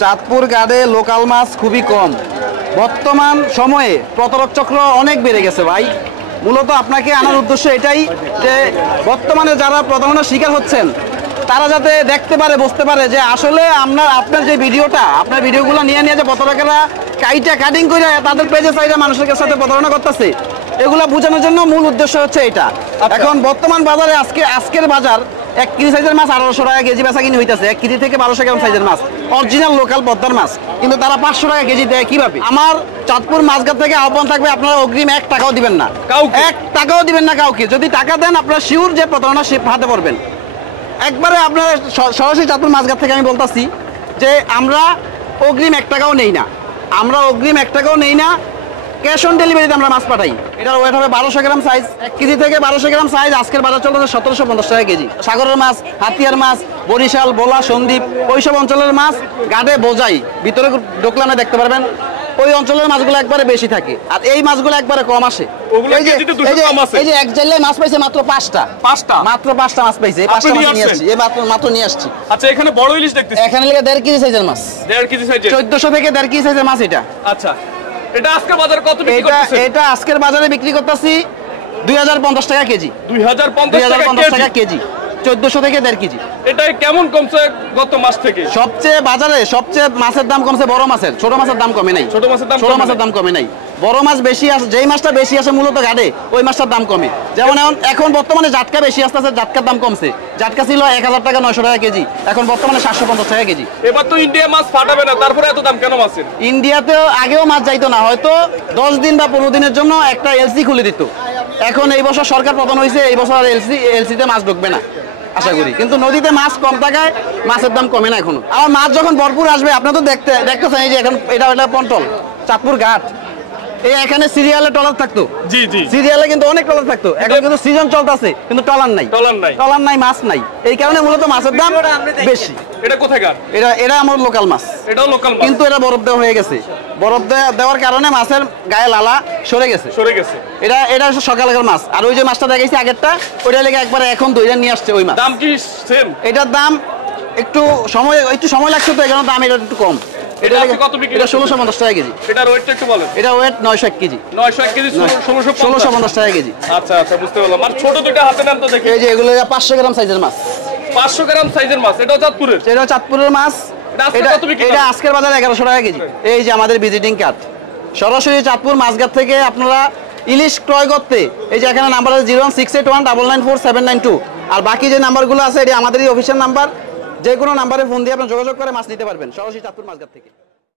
চাঁদপুর ঘাটে লোকাল মাছ খুবই কম। বর্তমান সময়ে প্রতারক চক্র অনেক বেড়ে গেছে ভাই। মূলত আপনাকে আনার উদ্দেশ্য এটাই যে বর্তমানে যারা প্রতারণার শিকার হচ্ছেন তারা যাতে দেখতে পারে, বুঝতে পারে যে আসলে আপনার যে ভিডিওটা, আপনার ভিডিওগুলো নিয়ে যে প্রতারকেরা কাটিং করে তাদের পেজে সাইডে মানুষের সাথে প্রতারণা করতেছে, এগুলা বোঝানোর জন্য মূল উদ্দেশ্য হচ্ছে এটা। এখন বর্তমান বাজারে আজকের বাজার 1 কেজি সাইজের মাছ 1800 টাকা কেজি বেচা কিনি হইতেছে। 1 কেজি থেকে 1200 গ্রাম সাইজের মাছ, অরিজিনাল লোকাল পদ্মার মাছ, কিন্তু তারা 500 টাকা কেজি দেয় কিভাবে? আমার চাঁদপুর মাছঘাট থেকে আহ্বান থাকবে, আপনারা অগ্রিম 1 টাকাও দিবেন না, 1 টাকাও দিবেন না কাউকে। যদি টাকা দেন আপনারা শিওর যে প্রতারণা হাতে পড়বেন। একবারে আপনার সরাসরি চাঁদপুর মাছঘাট থেকে আমি বলতেছি যে আমরা অগ্রিম 1 টাকাও নেই না, ক্যাশ অন ডেলিভারিতে আমরা মাছ পাঠাই। এটার ওয়েট হবে 1200 গ্রাম সাইজ, 1 কেজি থেকে 1200 গ্রাম সাইজ। আজকের বাজার চলছে 1750 টাকা কেজি। সাগরের মাছ, হাতিয়ার মাছ, বরিশাল, ভোলা, সন্দ্বীপ ওইসব অঞ্চলের মাছ ঘাটে বোঝাই, ভিতরে ঢুকলে আপনি দেখতে পারবেন ওই অঞ্চলের মাছগুলো একবারে বেশি থাকে, আর এই মাছগুলো একবারে কম আসে। এই যে এক জায়গায় মাছ পাইছে মাত্র 5টা মাত্র 5টা মাছ পাইছে। এই 5টা মাছ নিয়ে আসছি, এই মাত্র নিয়ে আসছি। আচ্ছা, এখানে বড় ইলিশ দেখতেছি, এখানে লেগে 1.5 কেজি সাইজের মাছ, 1.5 কেজি সাইজের, 1400 থেকে 1.5 কেজি সাইজের মাছ এটা। আচ্ছা, এটা আজকে বাজারে কত বিক্রি করতেছেন? এটা আজকের বাজারে বিক্রি করতেছি 2050 টাকা কেজি। 2050 টাকা কেজি, 1400 থেকে 1.5 কেজি। এটা কেমন কমছে গত মাস থেকে? বাজারে সবচেয়ে মাছের দাম কমছে বড় মাছের, ছোট মাছের দাম কমে নাই। ছোট মাছের দাম কমে নাই, বড় মাছ বেশি আসে। যেই মাছটা বেশি আসে মূলত ঘাটে, ওই মাছটার দাম কমে। যেমন এখন বর্তমানে জাটকা বেশি আসতেছে, জাটকার দাম কমছে। জাটকা ছিল 1000 টাকা 900 টাকা কেজি, এখন বর্তমানে 750 টাকা কেজি। এবার তো ইন্ডিয়া মাছ ফাটাবে না, তারপরে এত দাম কেন মাছের? ইন্ডিয়াতেও আগেও মাছ যাইতো না, হয়তো 10 দিন বা 15 দিনের জন্য একটা এলসি খুলে দিত। এখন এই বছর সরকার পতন হয়েছে, এই বছর আর এলসিতে মাছ ঢুকবে না আশা করি। কিন্তু নদীতে মাছ কম থাকায় মাছের দাম কমে না এখনো। আর মাছ যখন ভরপুর আসবে, আপনি তো দেখতেছেন এই যে এখন এটা পন্টল চাঁদপুর ঘাট, এখানে সিরিয়ালে ট্রলার থাকতো। জি জি, সিরিয়ালে কিন্তু অনেক ট্রলার থাকতো। এখন কিন্তু সিজন চলতেছে কিন্তু ট্রলার নাই, মাছ নাই। এই কারণে মূলত মাছের দাম বেশি। এটা কোথাকার? এটা আমার লোকাল মাছ। এটাও লোকাল মাছ, কিন্তু এটা বরফ দেওয়া হয়ে গেছে। বরফ দেওয়ার কারণে মাছের গায়ে লালা সরে গেছে। এটা সকালের মাছ। আর ওই যে মাছটা দেখাইছি আগেরটা, ওইটা লেগে একবারে এখন দইটা নিয়ে আসছে ওই মাছ। দাম কি সেম? এটার দাম একটু সময় লাগছে, তো এখানে দাম এটা একটু কম। এটা কত বিক্রি? এটা 1650 টাকা কেজি। এটার ওয়েটটা একটু বলেন। এটা ওয়েট 901 কেজি। 901 কেজি 1650 টাকা কেজি। আচ্ছা আচ্ছা, বুঝতে পারলাম। আর ছোট দুটো হাতে নেন তো দেখি। এই যে এগুলো 500 গ্রাম সাইজের মাছ। 500 গ্রাম সাইজের মাছ, এটাও চাঁদপুরের? এটা চাঁদপুরের মাছ। এটা আজকের বাজারে 1100 টাকা কেজি। এই যে আমাদের ভিজিটিং কার্ড, সরাসরি চাঁদপুর মাছঘাট থেকে আপনারা ইলিশ ক্রয় করতে এই যে এখানে নাম্বার আছে 01681994792। আর বাকি যে নাম্বারগুলো আছে এটা আমাদেরই অফিসিয়াল নাম্বার। যে কোনো নাম্বারে ফোন দিয়ে আপনি যোগাযোগ করে মাছ নিতে পারবেন সরাসরি চাঁদপুর মাছঘাট থেকে।